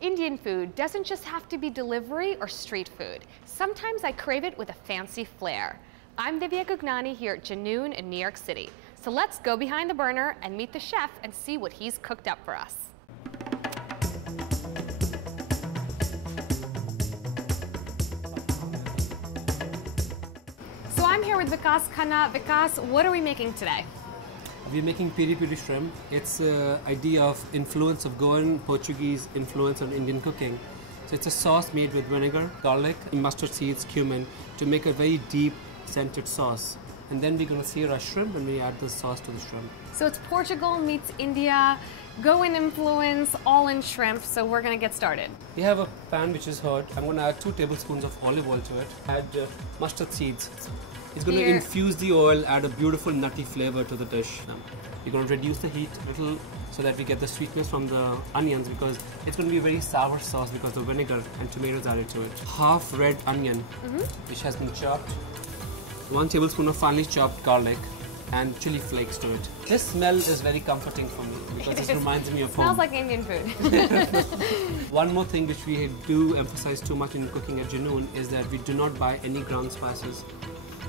Indian food doesn't just have to be delivery or street food. Sometimes I crave it with a fancy flair. I'm Divya Gugnani here at Junoon in New York City. So let's go behind the burner and meet the chef and see what he's cooked up for us. So I'm here with Vikas Khanna. Vikas, what are we making today? We're making Piri shrimp. It's an idea of influence of Goan Portuguese influence on Indian cooking. So it's a sauce made with vinegar, garlic, mustard seeds, cumin to make a very deep scented sauce. And then we're going to sear our shrimp and we add the sauce to the shrimp. So it's Portugal meets India, Goan influence, all in shrimp. So we're going to get started. We have a pan which is hot. I'm going to add 2 tablespoons of olive oil to it. Add mustard seeds. It's going to infuse the oil, add a beautiful nutty flavor to the dish. We're going to reduce the heat a little so that we get the sweetness from the onions because it's going to be a very sour sauce because of vinegar and tomatoes added to it. Half red onion, which has been chopped. 1 tablespoon of finely chopped garlic and chili flakes to it. This smell is very comforting for me because it reminds me of home. Smells like Indian food. One more thing which we do emphasize too much in cooking at Junoon is that we do not buy any ground spices.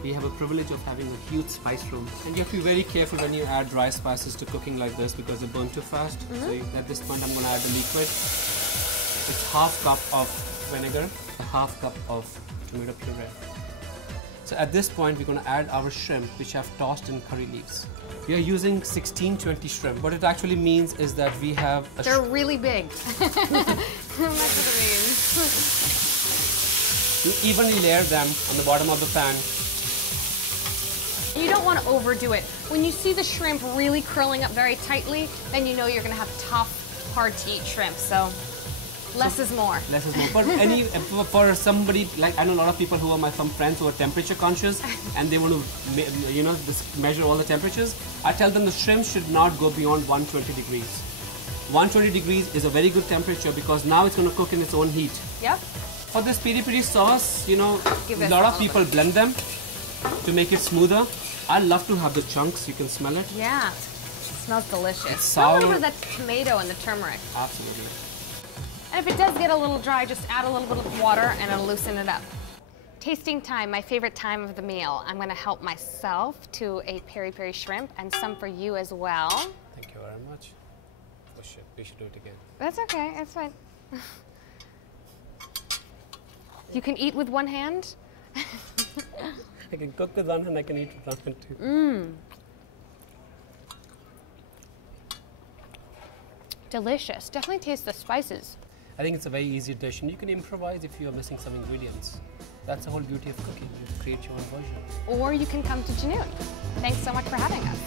We have a privilege of having a huge spice room. And you have to be very careful when you add dry spices to cooking like this because they burn too fast. So at this point I'm going to add the liquid. It's half cup of vinegar, a half cup of tomato puree. So at this point we're going to add our shrimp which I've tossed in curry leaves. We are using 1620 shrimp. What it actually means is that we have a They're really big. That's what it means. You evenly layer them on the bottom of the pan. You don't want to overdo it. When you see the shrimp really curling up very tightly, then you know you're going to have tough, hard-to-eat shrimp. So less is more. Less is more. But for somebody, like I know a lot of people who are some friends who are temperature conscious and they want to, measure all the temperatures. I tell them the shrimp should not go beyond 120 degrees. 120 degrees is a very good temperature because now it's going to cook in its own heat. Yep. For this piri sauce, a lot of people blend them to make it smoother. I love to have the chunks. You can smell it. Yeah, it smells delicious. It's sour. A little bit of that tomato and the turmeric. Absolutely. And if it does get a little dry, just add a little bit of water and it'll loosen it up. Tasting time, my favorite time of the meal. I'm going to help myself to a peri shrimp and some for you as well. Thank you very much. We should do it again. That's okay. It's fine. You can eat with one hand. I can cook with one and I can eat with one hand too. Delicious. Definitely taste the spices. I think it's a very easy dish and you can improvise if you are missing some ingredients. That's the whole beauty of cooking. You create your own version. Or you can come to Junoon. Thanks so much for having us.